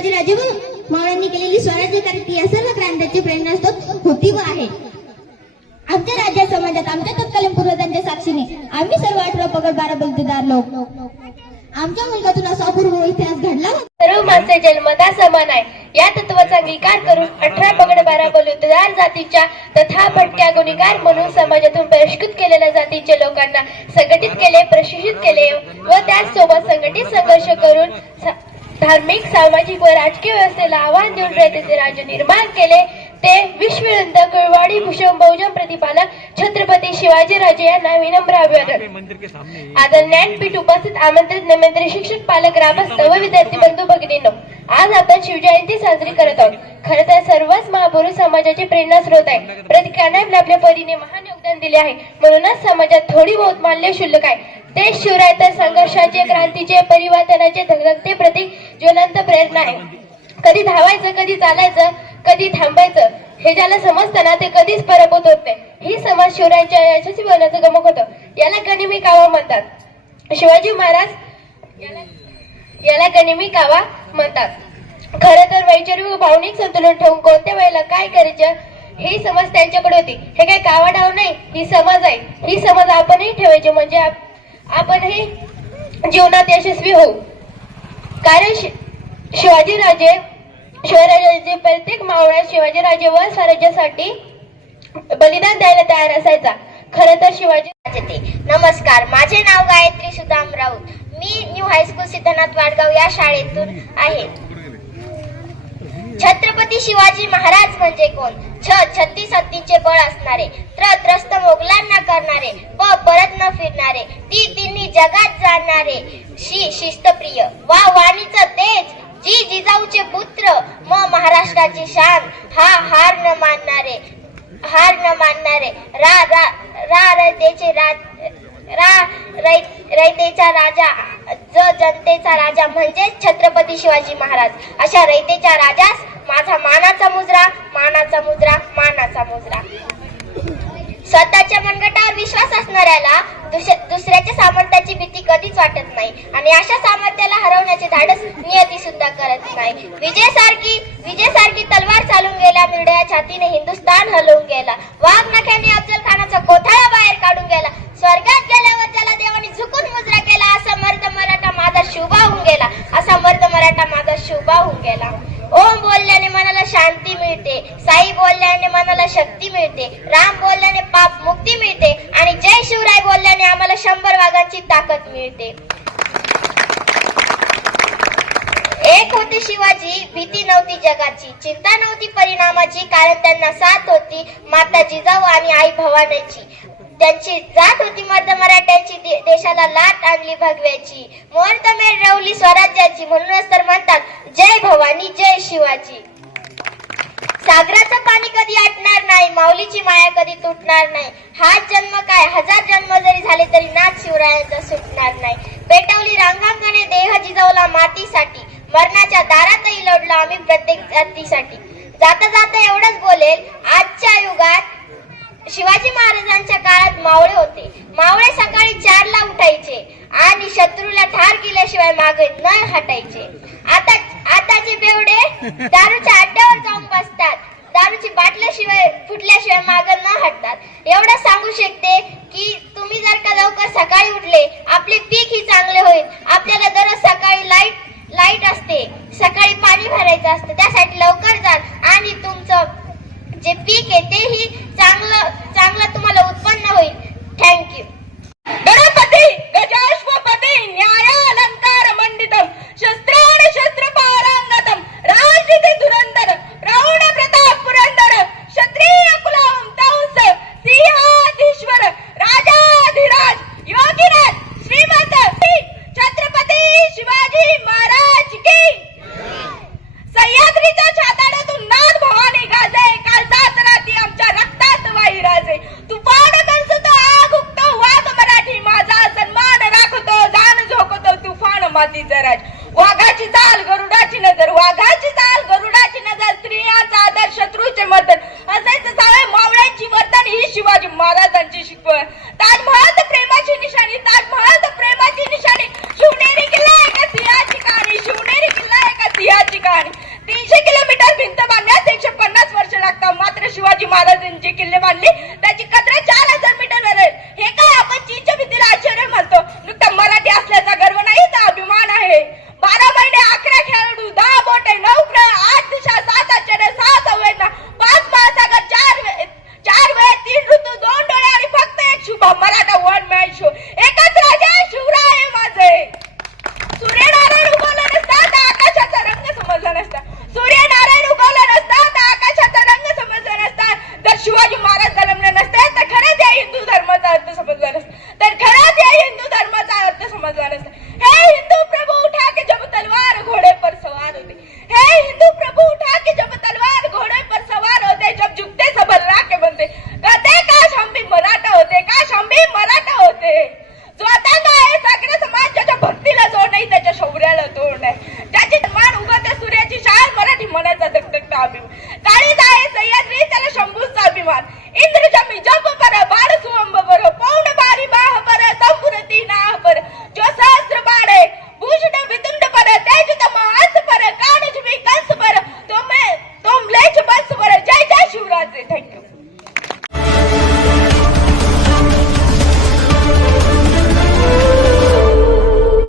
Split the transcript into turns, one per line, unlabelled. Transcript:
छत्रपती शिवाजी राजे व मावळ्यांनी केलेली स्वराज्य क्रांती या सर्व क्रांतीची प्रेरणास्त्रोत होती व आहे. आमच्या राज्यात समाजात आमच्या तत्कालीन पूर्वजांच्या साक्षीने आम्ही सर्व अठरा पगड बारा बलतेदार लोक. आमच्या मुलगातून असा अपूर्व इतिहास घडला
सर्व माणसे जन्मता समान आहे. या तत्वाचा अंगीकार करून अठरा पगड बारा बलुतेदार जातीच्या तथा भटक्या गुन्हेगार म्हणून समाजातून बहिष्कृत केलेल्या जातीच्या लोकांना संघटित केले प्रशिक्षित केले व त्याचसोबत संघटित संघर्ष करून धार्मिक सामाजिक व राजकीय व्यवस्थेला आव्हान देऊन रयतेचे राज्य निर्माण केले ते विश्ववंत कुळवाडी भूषण बहुजन प्रतिपालक छत्रपती शिवाजी राजे यांना विनम्र अभिवादन. आदर ज्ञानपीठ उपस्थित आमंत्रित निमंत्रित शिक्षक पालक ग्रामस्थ व विद्यार्थी बंधू भगिनींनो आज आपण शिवजयंती साजरी करत आहोत. खरं तर सर्वच महापुरुष समाजाचे प्रेरणा स्रोत आहे. प्रत्येकाने आपल्या परीने महान योगदान दिले आहे. म्हणूनच समाजात थोडी बहुत माल्य शुल्क आहे. तेच शिवराय तर संघर्षाचे क्रांतीचे परिवर्तनाचे धगधगते प्रतीक ज्वलंत प्रेरणा आहे. कधी धावायचं कधी चालायचं कधी थांबायचं हे ज्याला समजतं ना ते कधीच परबत होत नाही. ही समाज शिवरायांच्या यशस्वी होण्याचं गमक होतं. याला गनिमी कावा म्हणतात. शिवाजी महाराज याला याला गनिमी कावा म्हणतात. खरं तर वैचारिक व भावनिक संतुलन ठेवून कोणत्या वेळेला काय करायचं ही समज त्यांच्याकडे होती. हे काय कावा डाव नाही ही समज आहे. ही समज आपणही ठेवायची. म्हणजे आप- आपणही जीवनात यशस्वी होऊ. कारण शि- शिवाजीराजे शिवराजांचे प्रत्येक मावळ्या शिवाजीराजे व स्वराज्यासाठी बलिदान द्यायला तयार असायचा. खरं तर शिवाजी
ते. नमस्कार माझे नाव गायत्री सुदाम राऊत. मी new high school Siddhanath Wadgaon या शाळेतून आहे. छत्रपती शिवाजी महाराज म्हणजे कोण? छ छत्तीस बळ असणारे त्र त्रस्त मोगलांना करणारे प परत न फिरणारे ती तिन्ही जगात जाणारे. शी शिस्तप्रिय वा वाणीचं तेज जी जिजाऊचे पुत्र म महाराष्ट्राची शान हा हार न मानणारे हार न मानणारे रा रा रा रयतेचे रा रा रै- रयतेचा राजा ज जनतेचा राजा म्हणजेच छत्रपती शिवाजी महाराज. अशा रयतेच्या राजास माझा मानाचा मुजरा मानाचा मुजरा मानाचा मुजरा. स्वतःच्या मनगटावर विश्वास असणाऱ्याला दुसऱ्याच्या सामर्थ्याची भीती कधीच वाटत नाही आणि अशा सामर्थ्याला हरवण्याचे धाडस नियती सुद्धा करत नाही. विजयसारखी विजयसारखी तलवार चालून गेला निर्डया छातीने हिंदुस्तान हलवून गेला. वाघ नख्याने अफजल खानाचा कोथळा बाहेर काढून गेला. स्वर्गात गेल्यावर त्याला देवाने झुकून मुजरा केला असा मर्द मराठा माझा शुभा होऊन गेला. असा मर्द मराठा माझा शुभा होऊन गेला. ओम बोलल्याने मनाला शांती मिळते साई बोलल्याने मनाला शक्ती मिळते राम बोलल्याने पाप मुक्ती मिळते आणि जय शिवराय बोलल्याने आम्हाला शंभर वाघांची ताकद मिळते. एक होते शिवाजी भीती नव्हती जगाची चिंता नव्हती परिणामाची कारण त्यांना साथ होती माता जिजाऊ आणि आई भवानीची. त्यांची जात होती मर्द मराठ्यांची देशाला लाट आणली भगव्याची. मुहूर्तमेढ रवली स्वराज्याची म्हणूनच तर म्हणतात जय भवानी जय शिवाजी. सागराचं पाणी कधी आटणार नाही माऊलीची माया कधी तुटणार नाही. हा जन्म काय? हजार जन्म जरी झाले तरी नाच शिवरायांचा सुटणार नाही. पेटवली रांगांगणे देह जिजवला मातीसाठी. मरणाच्या दारातही लढलो आम्ही प्रत्येक जातीसाठी. जाता जाता एवढंच बोलेल आजच्या युगात शिवाजी महाराजांच्या काळात मावळे होते. मावळे सकाळी चारला उठायचे आणि शत्रूला ठार केल्याशिवाय मागे न हटायचे. दारूच्या अड्ड्यावर जाऊन बसतात. दारूची बाटल्याशिवाय फुटल्याशिवाय मागं न हटतात. एवढं सांगू शकते
मातीचा राज वाघाची चाल गरुडाची नजर वाघाची चाल गरुडाची नजर स्त्रियांचा आदर शत्रूचे मर्दन. असायचं साळे मावळ्यांची वर्तन ही शिवाजी
महाराजांची शिकवण. ताजमहल तर प्रेमाची निशाणी ताजमहल तर प्रेमाची निशाणी. शिवनेरी किल्ला एका सिंहाची कहाणी शिवनेरी किल्ला एका सिंहाची कहाणी. तीनशे किलोमीटर भिंत बांधण्यास एकशे पन्नास वर्ष लागतात. मात्र शिवाजी महाराजांचे किल्ले बांधले एक शुभ मराठा वन સંદકતા આપ્યું કાળીદાએ સૈયદની તલે શંભુ સાબિમાન ઇન્દ્રજમી જપ પર બાળ સુઅંબ પર બારી બાહ પર તંપુરતી નાહ પર. જો સહસ્ર